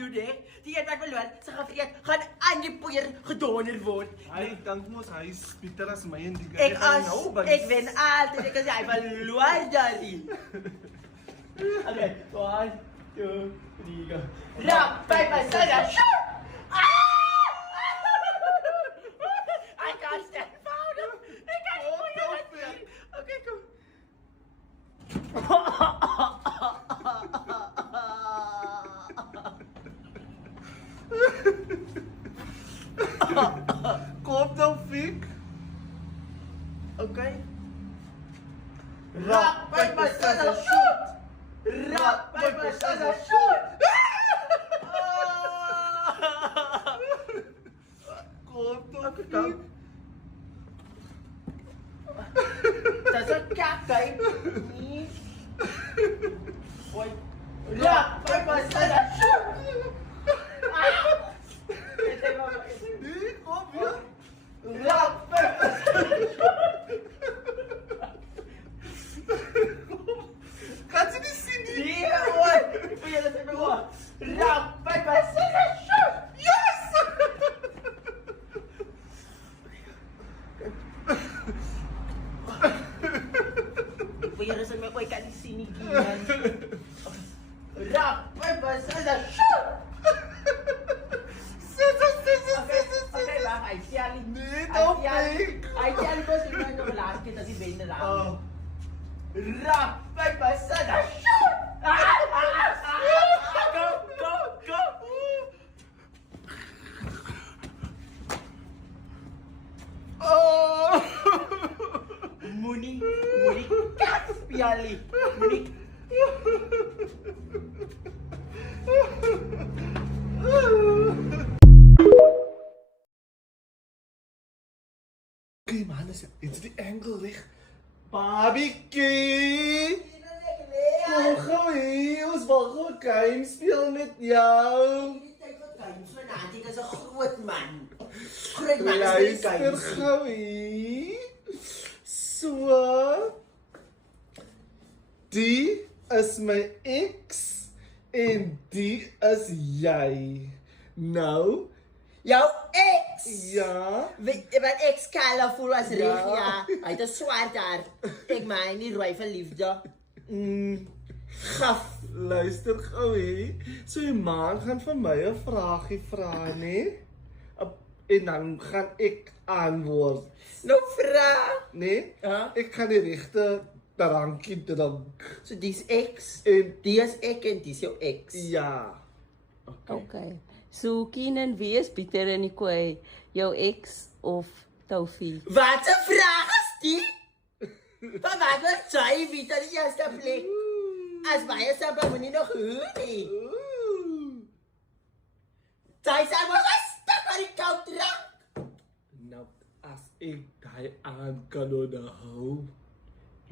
doen, hè? Die een wat verloor, sy gaan vergeet, gaan aan die poeier gedoner word. Hy dink mos hy is beter as my en die Ek wen altyd, ek sê hy verloor daarin. Okay, 1, 2, 3, go. Rock, paper, scissors, shoot! I can't stand for him. I can't stand. Okay, kom. Kom dan, Fik. Okay. Rock, paper, scissors, shoot! Rock, paper, scissors, shoot! Kom dan, Okay, Fik. kom. Dat is een kakkijk. Hoi. Rock, paper, scissors, shoot! Nee, kom weer. Rock, paper, scissors, Kan jy nie sien nie? nee, hoi. Ik wil je dat even horen. Rock, paper, scissors, shoot! Yes! Ik wil je dat even horen. Ik kan niet zien, niet kiezen. Rock, paper, scissors, shoot! Okay, wacht, hij tel niet. Nee, dan Fik. Hij tel niet, dus ik ben nog de laatste keer dat hij benen raakt. Oh. Rock, paper, scissors, shoot! Go, go, go! Oh. Moenie kat spelen. Moenie. Okay, man, is die angle reg? Babiekie! Kom gou hier, ons wil gou 'n game speel met jou. Ik is een groot man. Groot man is Luister gou hier. So. Die is my ex en die is jy. Nou, Jouw ex. ja. Mijn ex colorful was Ja. reg, ja. Hij is zwart daar. Ik meen niet rooi van liefde. Gaf. Luister gou hier. So die man gaan vir my 'n vragie vra, nê? En dan gaan ek antwoord, Nou vraag. nê? Ja. Ek gaan die regte drankie drink. So die is ex. En Die is ek en die is jouw ex. ja. Okay. So Keenan, wie is beter in die koei? Jou ex of Taufie? Wat een vraag is die? Van wat was jy weet aan die eerste plek? As baie simpel moet nie nog hoor nie. Sy sê mos hy stik aan die koud drank. Nou, as ek daai aan kan onderhou,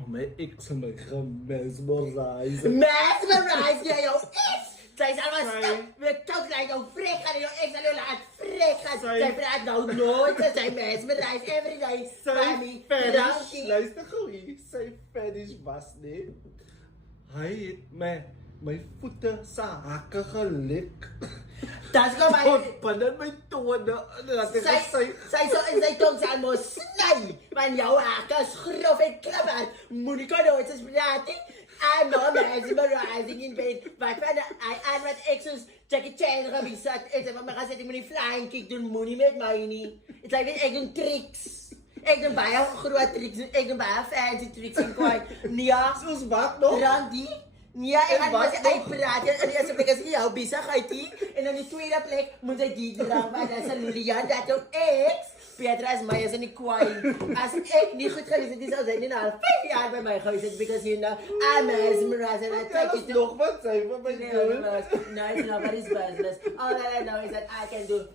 my ex gaan my gemesmerize. Mesmerize jy jou ex? Sy sê mos Sy- stik met koud drank jou vrek aan jou ex en jou laat vrek gaan. Sy- Sy praat nou nooit, sy mesmerize every day. Sy Sammy, fetish, drankie. luister gou hier, sy fetish was nie. Hy het my voete se hakke gelik. Das gaan my... Tot binne my tone. Dat ek Sy so in sy tong sê mos sny, want jou hakke is grof en klipper. Monica nooit eens praat nie. I'm not mesmerizing in bed. Wat van hy aan wat ek soos Jackie Chan gewisat. Ek sê van my gesê ek moet nie flying kick doen, moenie met my nie. It's like ek doen tricks. Ek doen baie groot tricks, ek doen baie fancy tricks en kwaai. Nee, soos wat nog? Randy. Nee, ek gaan wat mos nog? uitpraat. In die eerste plek is jou besigheid hier en in die tweede plek moet hy die drank want dit is 'n Lian dat jou ex Petra is my is in die kwaai. As ek nie goed gelees het, sou sy nie nou al 5 jaar by my gewees het because you know I'm mesmerized and I take it to nog wat sy vir my doen. no, it's nobody's business. All that I know is that I can do